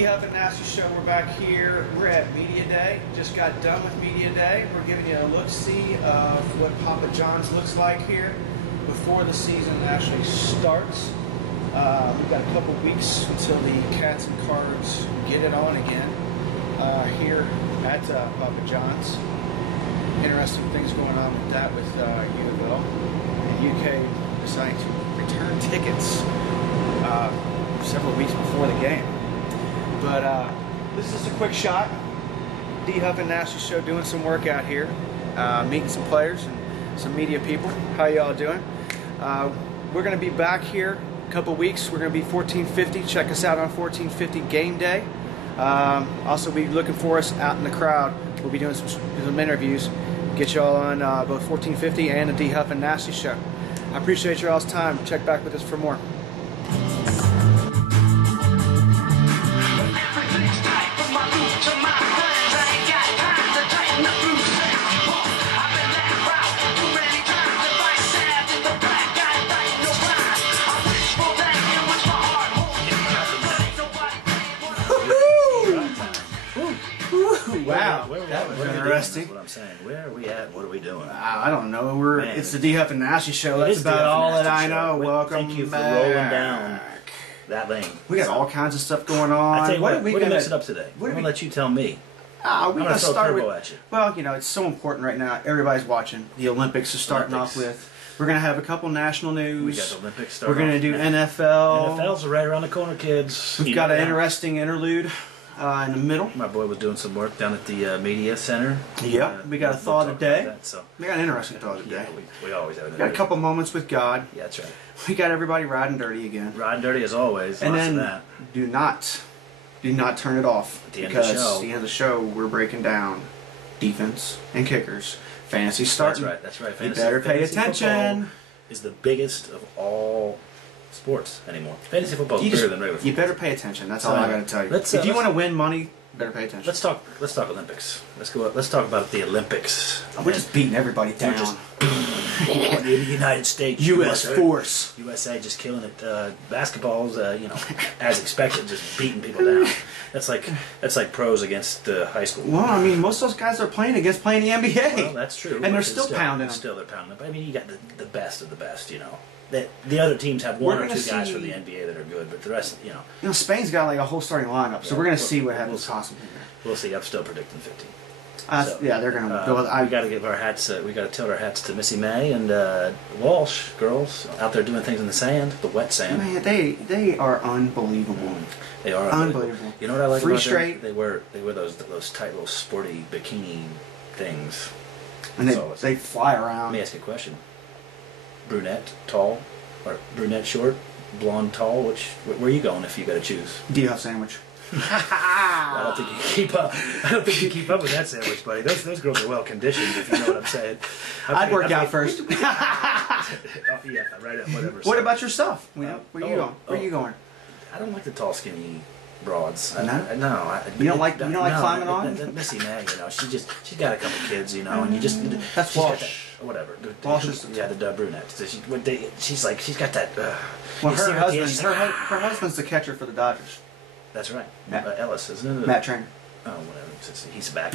D-Hub and Nasty Show. We're back here. We're at Media Day. Just got done with Media Day. We're giving you a look-see of what Papa John's looks like here before the season actually starts. We've got a couple weeks until the Cats and Cards get it on again here at Papa John's. Interesting things going on with that with Univille. The UK deciding to return tickets several weeks before the game. But this is a quick shot. D-Hub and Nasty Show doing some work out here, meeting some players and some media people. How y'all doing? We're going to be back here a couple weeks. We're going to be 1450. Check us out on 1450 game day. Also be looking for us out in the crowd. We'll be doing some interviews. Get y'all on both 1450 and the D-Hub and Nasty Show. I appreciate y'all's time. Check back with us for more. Wow, that was interesting. That's what I'm saying. Where are we at? What are we doing? I don't know. It's the D-Hub and Nasty Show. That's about all that I know. Welcome Thank you for back. rolling down that lane. We got all kinds of stuff going on. I tell you what, we're going to mix it up today. I'm going to let you tell me. I'm going to start with. At you. Well, you know, it's so important right now. Everybody's watching. The Olympics are starting off with. We're going to have a couple national news. We got the Olympics starting. We're going to do NFL. NFL's right around the corner, kids. We've got an interesting interlude in the middle. My boy was doing some work down at the media center. Yeah, we got a thought of the day. So. We got an interesting thought of the day. We always have. Got a couple moments with God. Yeah, that's right. We got everybody riding dirty again. Riding dirty as always. And then that. do not turn it off. At the end because of the show. at the end of the show, we're breaking down defense and kickers. Fantasy starting. That's right. That's right. You better pay attention. Is the biggest of all sports anymore. Fantasy football is bigger than regular football. You better pay attention. That's all I got to tell you. If you want to win money, you better pay attention. Let's talk Olympics. Let's talk about the Olympics. We're just beating everybody down. The United States, U.S. force. USA just killing it. Basketball's, as expected, just beating people down. That's like pros against high school. Well, I mean, most of those guys are playing the NBA. Well, that's true. And they're still pounding them. Still, they're pounding them. But I mean, you got the best of the best. The other teams have one or two guys from the NBA that are good, but the rest, Spain's got like a whole starting lineup, so we're going to see what happens possibly. We'll see. I'm still predicting 15. Yeah, they're going to go. We got to give our hats. We got to tilt our hats to Missy May and Walsh girls out there doing things in the sand, the wet sand. Man, they are unbelievable. They are unbelievable. You know what I like Free about straight. them? They wear those tight little sporty bikini things. And they fly around. Let me ask you a question. Brunette, tall, or brunette, short, blonde, tall. Where are you going if you got to choose? D-Hub sandwich. I don't think you keep up. I don't think you keep up with that sandwich, buddy. Those girls are well conditioned, if you know what I'm saying. I'd work out first. Yeah, right. Whatever. What about yourself? Where are you going? Where are you going? I don't like the tall, skinny broads. No. You don't like climbing on? Missy May, she's got a couple kids, and you just that's Walsh. Whatever. Walsh is the brunette. So she's got that. Well, her husband's the catcher for the Dodgers. That's right. Ellis, isn't it? May-Treanor. Oh, whatever. He's back.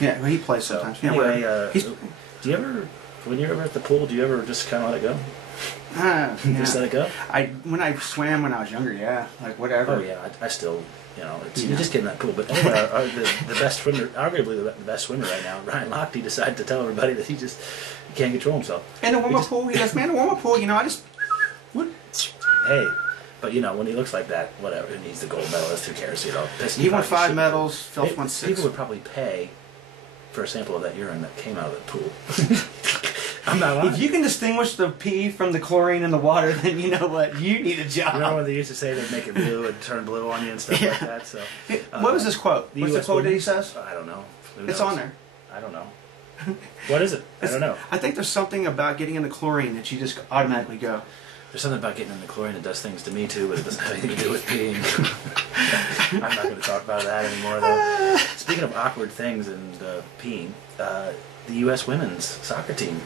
Yeah, well, he plays sometimes. So, anyway, do you ever, when you're ever at the pool, do you ever just kind of let it go? Yeah. Just let it go? When I swam when I was younger, yeah, like whatever. Oh yeah, I still, you just get in that pool. But anyway, the best swimmer, arguably the best swimmer right now, Ryan Lochte, decided to tell everybody that he can't control himself. In the warm-up pool, he goes, man, the warm-up pool, I just. What? Hey. But when he looks like that, whatever, he needs the gold medalist. Who cares? He won 5 medals. Phelps won 6. People would probably pay for a sample of that urine that came out of the pool. I'm not lying. If you can distinguish the pee from the chlorine in the water, then you know what, you need a job. Remember when they used to say they'd make it blue and turn blue on you and stuff like that? So, what was this quote? What's the quote that he says? I don't know. It's on there. I don't know. What is it? I don't know. I think there's something about getting in the chlorine that you just automatically go. There's something about getting in the chlorine that does things to me too, but it doesn't have anything to do with peeing. I'm not going to talk about that anymore, though. Speaking of awkward things and peeing, the U.S. women's soccer team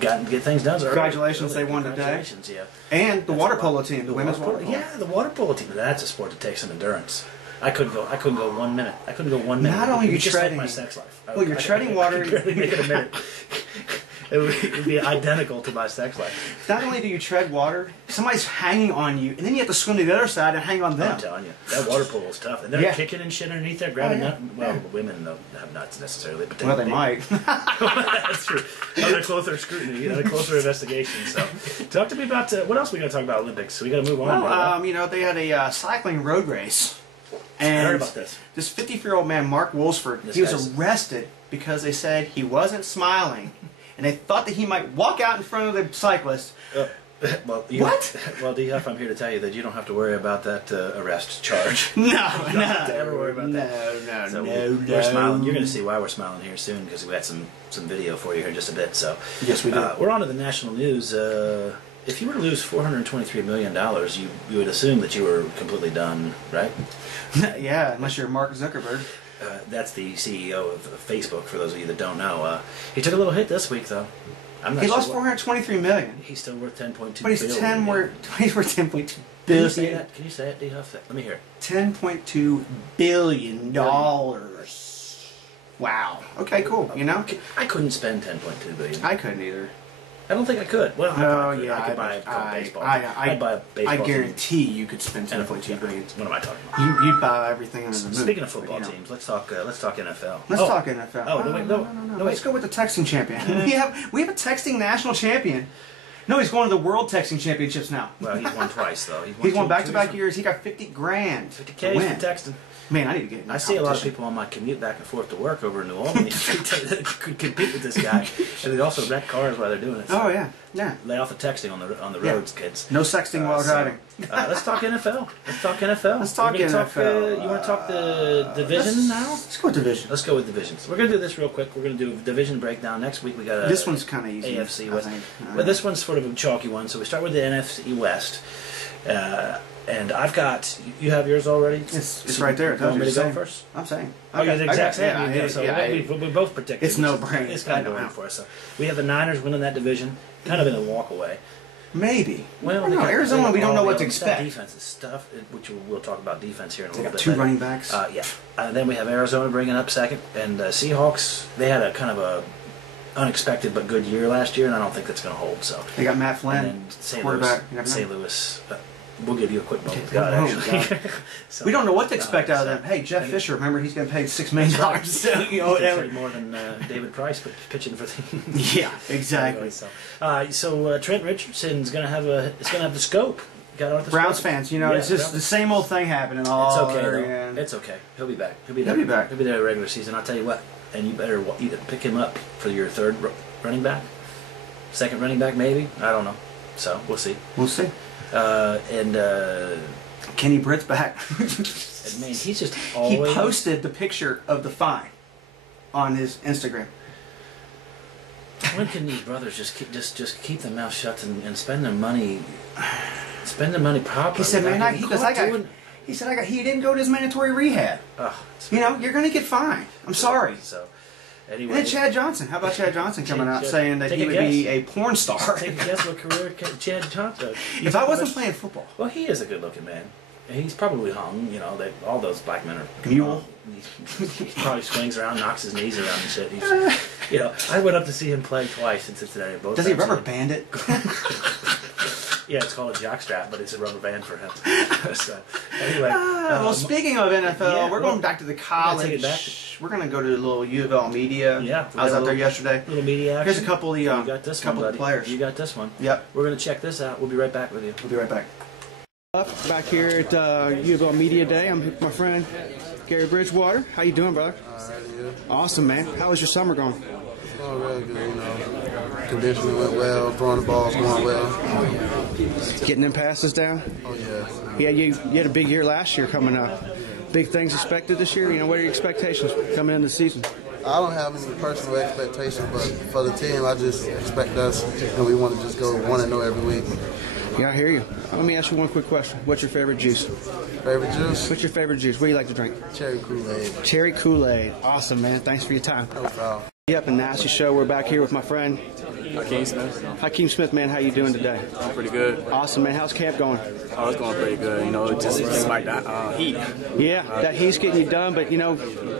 get things done. Congratulations, they won today. Congratulations, yeah. And the water polo team, the women's water polo. Yeah, the water polo team. That's a sport that takes some endurance. I couldn't go 1 minute. I couldn't go 1 minute. Not only are you just treading like my sex life. Well, you're treading water. I could make it a minute. It would be identical to my sex life. Not only do you tread water, somebody's hanging on you, and then you have to swim to the other side and hang on them. I'm telling you, that water pool is tough, and they're kicking and shit underneath there, grabbing nut. Well, women don't have nuts necessarily, but Well, they might. That's true. Under closer scrutiny, under closer investigation. So, talk to me about what else we got to talk about Olympics. So we got to move on. Well, they had a cycling road race, and I heard about this. This 54-year-old man, Mark Wolfsford, he was arrested because they said he wasn't smiling, and they thought that he might walk out in front of the cyclist. What? Well, DF, I'm here to tell you that you don't have to worry about that arrest charge. No, you don't have to ever worry about that. No. We're smiling. You're going to see why we're smiling here soon because we got some video for you here in just a bit. So yes, we do. We're on to the national news. If you were to lose $423 million, you would assume that you were completely done, right? Yeah, unless you're Mark Zuckerberg. That's the CEO of Facebook, for those of you that don't know. He took a little hit this week, though. He lost $423 million. He's still worth $10.2 billion. But he's worth $10.2 billion. Can you say that? Can you say it, D-Huff? Let me hear it. $10.2 billion. Wow. Okay, cool. I couldn't spend $10.2 billion. I couldn't either. I don't think I could. Well, I could buy a baseball. I'd buy a baseball. I guarantee you could spend $10.2 billion. What am I talking about? You'd buy everything under the moon. Speaking of football teams, let's talk NFL. Let's talk NFL. Oh, no, Let's go with the texting champion. we have a texting national champion. No, he's going to the World Texting Championships now. Well, he's won twice though. He's won back-to-back years. He got $50,000. $50K for texting. Man, I need to get in I see a lot of people on my commute back and forth to work over in New Albany that could compete with this guy, and they also wreck cars while they're doing it. So oh yeah. Lay off the texting on the roads, kids. No sexting while driving. Let's talk NFL. Let's talk NFL. Let's talk NFL. You want to talk the division now? Let's go with division. Let's go with divisions. We're gonna do this real quick. We're gonna do a division breakdown next week. We got this one's kind of easy. AFC West. But this one's sort of a chalky one. So we start with the NFC West. And I've got. You have yours already. It's right there. You want me to go first? I'm saying. Oh, you're the exact same. Yeah, so we both predicted. It's no brainer. It's kind of going for us. So we have the Niners winning that division, kind of in a walk away. Maybe. Well, no, Arizona, we don't know what to expect. Defense is stuff, which we'll talk about defense here in a little bit. Two running backs. Yeah. Then we have Arizona bringing up second, and Seahawks. They had a kind of a unexpected but good year last year, and I don't think that's going to hold. So they got Matt Flynn, and then quarterback. St. Louis. We'll give you a quick moment with God, actually. So, we don't know what to expect out of them. Hey, Jeff Fisher, remember he's going to pay $6 million. So, whatever. More than David Price, but pitching for the. Yeah, exactly. Anyway, so Trent Richardson's going to have the scope. Browns fans, it's just the same old thing happening all over again. It's okay. He'll be back. He'll be back. He'll be there regular season. I'll tell you what, and you better either pick him up for your third running back, second running back, maybe. I don't know. So we'll see. We'll see. Kenny Britt's back. Man, he's just always. He posted the picture of the fine on his Instagram. When can these brothers just keep their mouth shut and spend their money? Spend their money properly. He said, "Man, he didn't go to his mandatory rehab. You're going to get fined. I'm sorry." So. Anyway, and then Chad Johnson. How about Chad Johnson coming out saying that he would be a porn star? Take a guess what career Chad Johnson. If I wasn't playing football. Well, he is a good-looking man. He's probably hung. All those black men are. Mule. He probably swings around, knocks his knees around and shit. I went up to see him play twice in Cincinnati. Both Does he rubber band it? Yeah, it's called a jockstrap, but it's a rubber band for him. So, anyway. Well, speaking of NFL, we're going back to the college. We're going to go to the little U of L media. Yeah. I was out there yesterday. Little media action. Here's a couple of the players. You got this one. Yep. We're going to check this out. We'll be right back with you. We'll be right back. Back here at U of L Media Day. I'm with my friend Gary Bridgewater. How you doing, brother? All right, you? Awesome, man. How was your summer going? It's going really good, Conditioning went well, throwing the ball's going well. Getting them passes down? Oh, yeah. Yeah, you had a big year last year coming up. Big things expected this year? What are your expectations coming into the season? I don't have any personal expectations, but for the team, I just expect us, and we want to just go 1-0 every week. Yeah, I hear you. Let me ask you one quick question. What's your favorite juice? Favorite juice? What's your favorite juice? What do you like to drink? Cherry Kool-Aid. Cherry Kool-Aid. Awesome, man. Thanks for your time. No problem. Yep, and Nasty Show. We're back here with my friend Hakeem Smith. Hakeem Smith, man, how you doing today? I'm pretty good. Awesome, man. How's camp going? Oh, it's going pretty good. You know, just like that heat. Yeah, that heat's getting you done, but you know,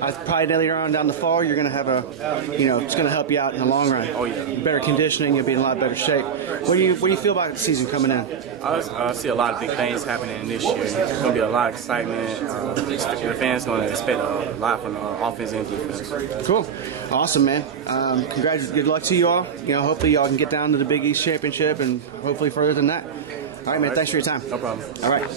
I probably later on down the fall, you're going to have it's going to help you out in the long run. Oh yeah. Better conditioning, you'll be in a lot better shape. What do you feel about the season coming in? I see a lot of big things happening this year. There's going to be a lot of excitement. The fans going to expect a lot from the offense and defense. Cool. Awesome, man. Congrats. Good luck to you all. You know, hopefully y'all can get down to the Big East Championship and hopefully further than that. All right, man. Thanks for your time. No problem. All right.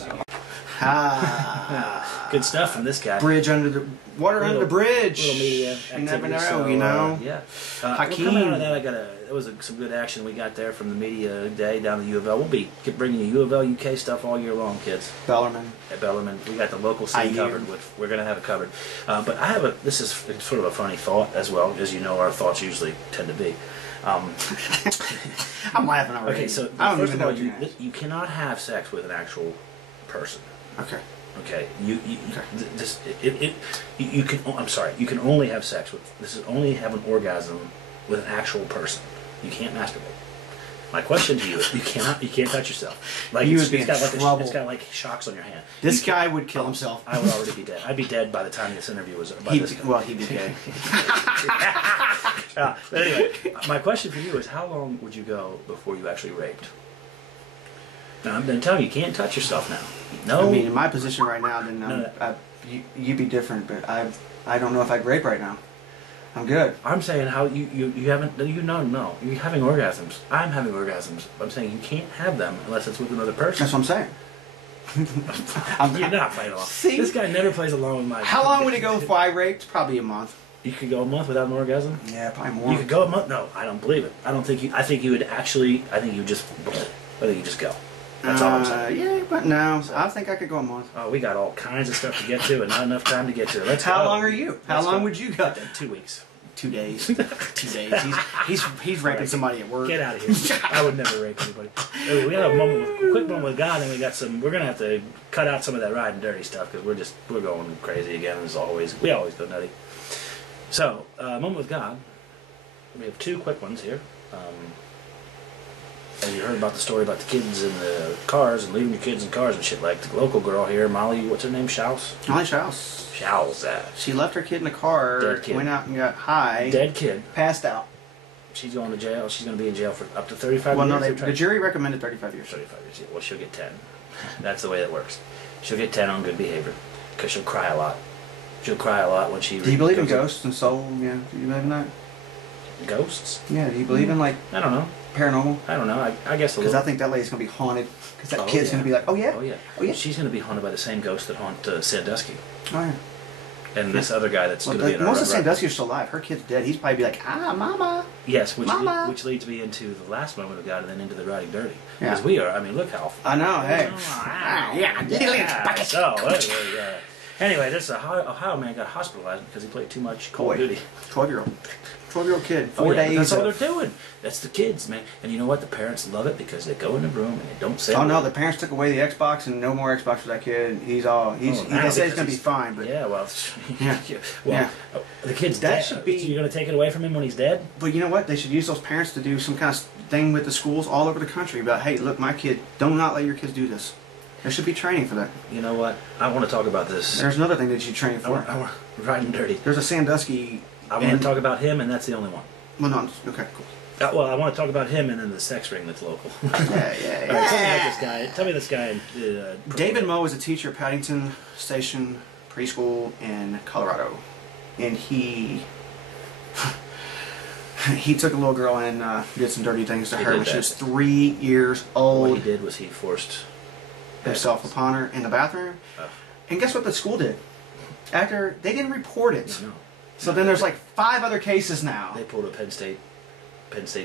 Good stuff from this guy. Bridge under the water under the bridge. Little media You never activity, know, so, you know. Yeah. Hakeem. Coming out of that, it was some good action we got there from the media day down to U of L. We'll be bringing you U of L UK stuff all year long, kids. Bellarmine. At Bellarmine, we got the local scene covered. We're going to have it covered. But this is sort of a funny thought as well, as you know, our thoughts usually tend to be. I'm laughing already. Okay, so I don't first even of all, know you cannot have sex with an actual person. Okay. Okay, you can. I'm sorry. You can only have sex with. This is only have an orgasm with an actual person. You can't masturbate. My question to you is: you can't touch yourself. Like you would be in got trouble. It's got like shocks on your hand. This guy would kill himself. I would already be dead. I'd be dead by the time this interview was. He'd be gay. But anyway, my question for you is: how long would you go before you actually raped? Now, I'm going to tell you, you can't touch yourself now. No. I mean, in my position right now, then you'd be different, but I don't know if I'd rape right now. I'm good. I'm saying how you haven't, no, you're having orgasms. I'm having orgasms. I'm saying you can't have them unless it's with another person. That's what I'm saying. You're not playing along. See? This guy never plays along with my... How long would it go before I raped? Probably a month. You could go a month without an orgasm? Yeah, probably more. You could go a month? No, I don't believe it. I think you would actually, I think you just go. That's all I'm saying. Yeah, but no, I think I could go a month. Oh, we got all kinds of stuff to get to and not enough time to get to. Let's How go. long are you? How long would you go? 2 weeks. 2 days. 2 days. He's raping somebody at work. Get out of here. I would never rape anybody. We had a quick moment with God, and we got some. We're gonna have to cut out some of that riding dirty stuff because we're going crazy again as always. We always go nutty. So, moment with God. We have 2 quick ones here. And you heard about the story about the kids in the cars and leaving your kids in cars and shit. Like the local girl here, Molly, what's her name? Shouse? Molly Shouse. Shouse. She left her kid in the car, Dead kid. went out and got high. Dead kid. Passed out. She's going to jail. She's going to be in jail for up to 35 well, years. Well, no, the jury recommended 35 years. 35 years. Yeah. Well, she'll get 10. That's the way that works. She'll get 10 on good behavior because she'll cry a lot. She'll cry a lot when she... Do you believe in ghosts and soul? Yeah, do you believe in that? Ghosts? Yeah, do you believe in, like... I don't know. Paranormal? I don't know. I guess a little. Because I think that lady's going to be haunted. Because that kid's going to be like, oh yeah? Oh yeah. Oh yeah? She's going to be haunted by the same ghost that haunt Sandusky. Oh yeah. And this other guy that's going to be in most of Sandusky are still alive. Her kid's dead. He's probably be like, mama. Yes, which mama. Which leads me into the last moment of God and then into the riding dirty. Yeah. Because we are, I mean, look how... I know, hey. Yeah. So, anyway, this Ohio man got hospitalized because he played too much Call of Duty. 12-year-old. 12-year-old kid. 4 Oh, yeah, days. That's all they're doing. That's the kids, man. And you know what? The parents love it because they go in the room and they don't say. Oh no, the parents took away the Xbox and no more Xbox for that kid. They say he's gonna be fine, but yeah, well, yeah. The kid's that dead. should be. So you're gonna take it away from him when he's dead? But you know what? They should use those parents to do some kind of thing with the schools all over the country about, hey, look, my kid, do not let your kids do this. There should be training for that. You know what? I want to talk about this. There's another thing that you train for. I want riding dirty. There's a Sandusky. I want to talk about him, and that's the only one. Well, no, okay, cool. Well, I want to talk about him and then the sex ring that's local. Yeah. All right, tell me this guy. David Moe is a teacher at Paddington Station Preschool in Colorado, and he took a little girl and did some dirty things to her when she was 3 years old. What he did was he forced himself upon her in the bathroom. And guess what the school did? After they didn't report it. No. So then there's like 5 other cases now. They pulled a Penn State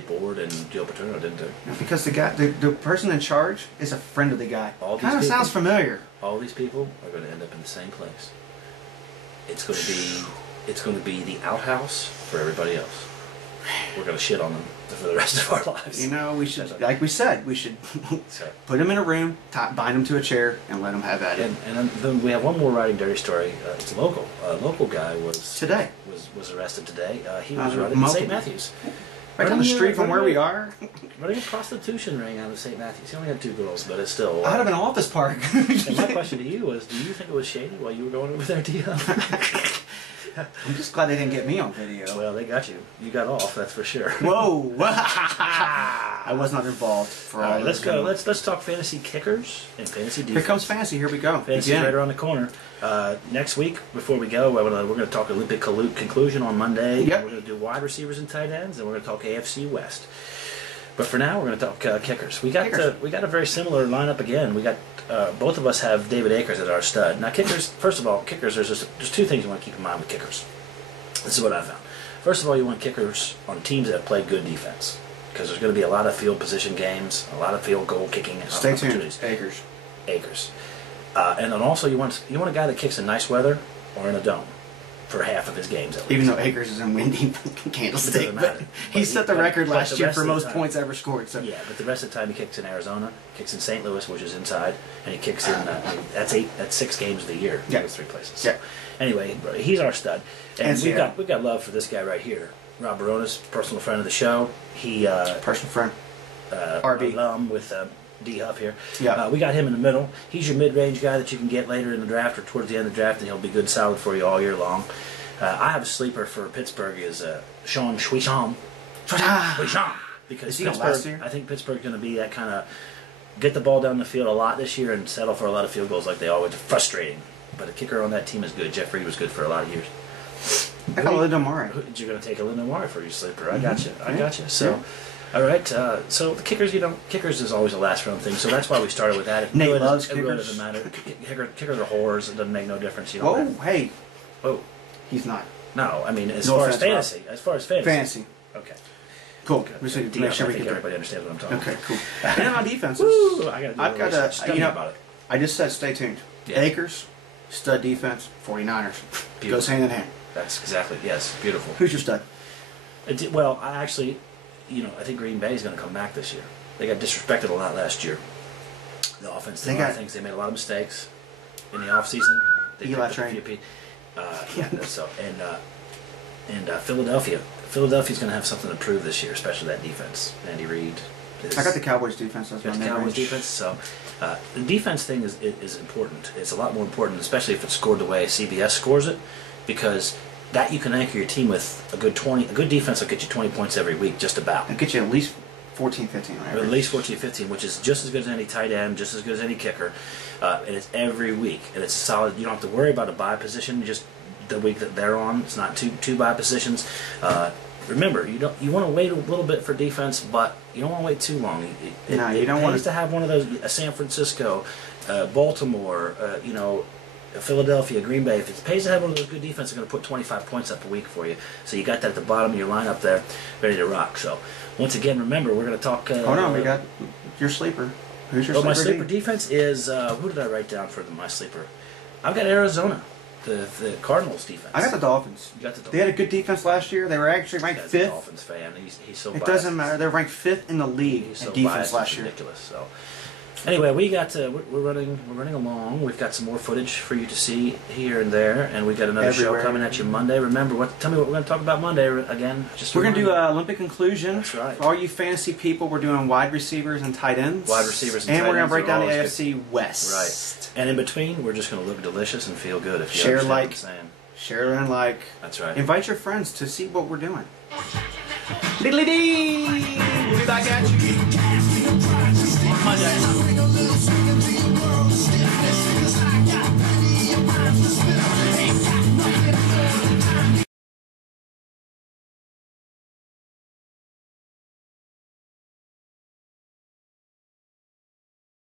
board and Joe Paterno, didn't they? Because the person in charge is a friend of the guy. Kind of sounds familiar. All these people are going to end up in the same place. It's going to be the outhouse for everybody else. We're going to shit on them for the rest of our lives. You know, we should, like we said, we should put them in a room, bind them to a chair, and let them have at it. And then we have one more riding dirty story. It's local. A local guy was today was arrested today. He was running in St. Matthews. Right down the street from where we are. Running a prostitution ring out of St. Matthews. He only had 2 girls, but it's still... Out of an office park. And my question to you was, do you think it was shady while you were going over there, Dion? I'm just glad they didn't get me on video. Well, they got you. You got off, that's for sure. Whoa! I was not involved for All all right, let's this. go. Let's talk fantasy kickers and fantasy defense. Here comes fantasy. Here we go. Fantasy Again. right around the corner. Next week, before we go, we're going to talk Olympic conclusion on Monday. Yep. We're going to do wide receivers and tight ends, and we're going to talk AFC West. But for now, we're going to talk kickers. We got a very similar lineup again. We got both of us have David Akers as our stud. Now, kickers. First of all, kickers. There's 2 things you want to keep in mind with kickers. This is what I found. First of all, you want kickers on teams that play good defense, because there's going to be a lot of field position games, a lot of field goal kicking Stay opportunities. tuned. Akers. And then also you want a guy that kicks in nice weather or in a dome for half of his games. Even though Akers is in windy Candlestick, but he set the record last year for most points ever scored. So yeah, but the rest of the time he kicks in Arizona, kicks in St. Louis, which is inside, and he kicks in. That's 6 games of the year. Yeah. Those 3 places. Yeah. So, anyway, he's our stud, and NCAA. we've got love for this guy right here, Rob Baronis, personal friend of the show. He personal friend, RB alum with. D Huff here. Yeah. We got him in the middle. He's your mid-range guy that you can get later in the draft or towards the end of the draft, and he'll be good solid for you all year long. I have a sleeper for Pittsburgh is Sean Schwisham. Because is he on last year? I think Pittsburgh's going to be that kind of get the ball down the field a lot this year and settle for a lot of field goals like they always do. Frustrating. But a kicker on that team is good. Jeff Reed was good for a lot of years. I got Lindo Murray. You're going to take a Lindo Murray for your sleeper. I got you. I got you. So... All right, so the kickers, kickers is always a last round thing, so that's why we started with that. It Nate really loves it really kickers. doesn't matter. Kickers are whores. It doesn't make no difference. You know Whoa, that. hey, Whoa, he's not. no, I mean as No far as offense, fantasy, as far as fantasy. Fancy. Okay. Cool. Good. We should Dion, make sure I we think get everybody understands what I'm talking Okay, about. cool. And on defenses, Woo, I've got about it. I just said stay tuned. Yeah. Akers, stud defense, 49ers. Beautiful. Goes hand in hand. That's exactly, yes, beautiful. Who's your stud? Well, I actually, I think Green Bay is going to come back this year. They got disrespected a lot last year. The offense did a lot of things. They made a lot of mistakes in the offseason. They Eli picked up a Train. few yeah, that's so. And Philadelphia. Philadelphia's going to have something to prove this year, especially that defense. Andy Reid. I got the Cowboys defense. That's my Got the mid-range. Cowboys defense. So the defense thing is important. It's a lot more important, especially if it's scored the way CBS scores it, because that you can anchor your team with a good 20. A good defense will get you 20 points every week, just about. It'll get you at least 14, 15. Or at least 14, 15, which is just as good as any tight end, just as good as any kicker, and it's every week, and it's solid. You don't have to worry about a bye position. Just the week that they're on, it's not two bye positions. Remember, you want to wait a little bit for defense, but you don't want to wait too long. You don't it want pays to have one of those. San Francisco, Baltimore, Philadelphia, Green Bay. If it pays to have one of those good defenses, they're going to put 25 points up a week for you. So you got that at the bottom of your lineup there, ready to rock. So once again, remember, we're going to talk. Hold on, we got your sleeper. Who's your sleeper? My sleeper defense is who did I write down for my sleeper? I've got Arizona, the Cardinals defense. I got the Dolphins. You got the Dolphins. They had a good defense last year. They were actually ranked This guy's a 5th. Dolphins fan. He's so It biased. doesn't matter. They're ranked 5th in the league He's in so defense biased, last it's year. ridiculous. So anyway, we got we're running along. We've got some more footage for you to see here and there, and we got another Everywhere. show coming at you Monday. Remember, tell me what we're going to talk about Monday again. Just We're going to do remind me. Olympic inclusion. That's right. For all you fantasy people, we're doing wide receivers and tight ends. Wide receivers and and tight we're going ends to break are down the always AFC West. Right. And in between, we're just going to look delicious and feel good. If you Share, understand like. what I'm saying. Share and like. That's right. Invite your friends to see what we're doing. Diddly dee! We'll be back at you on Monday.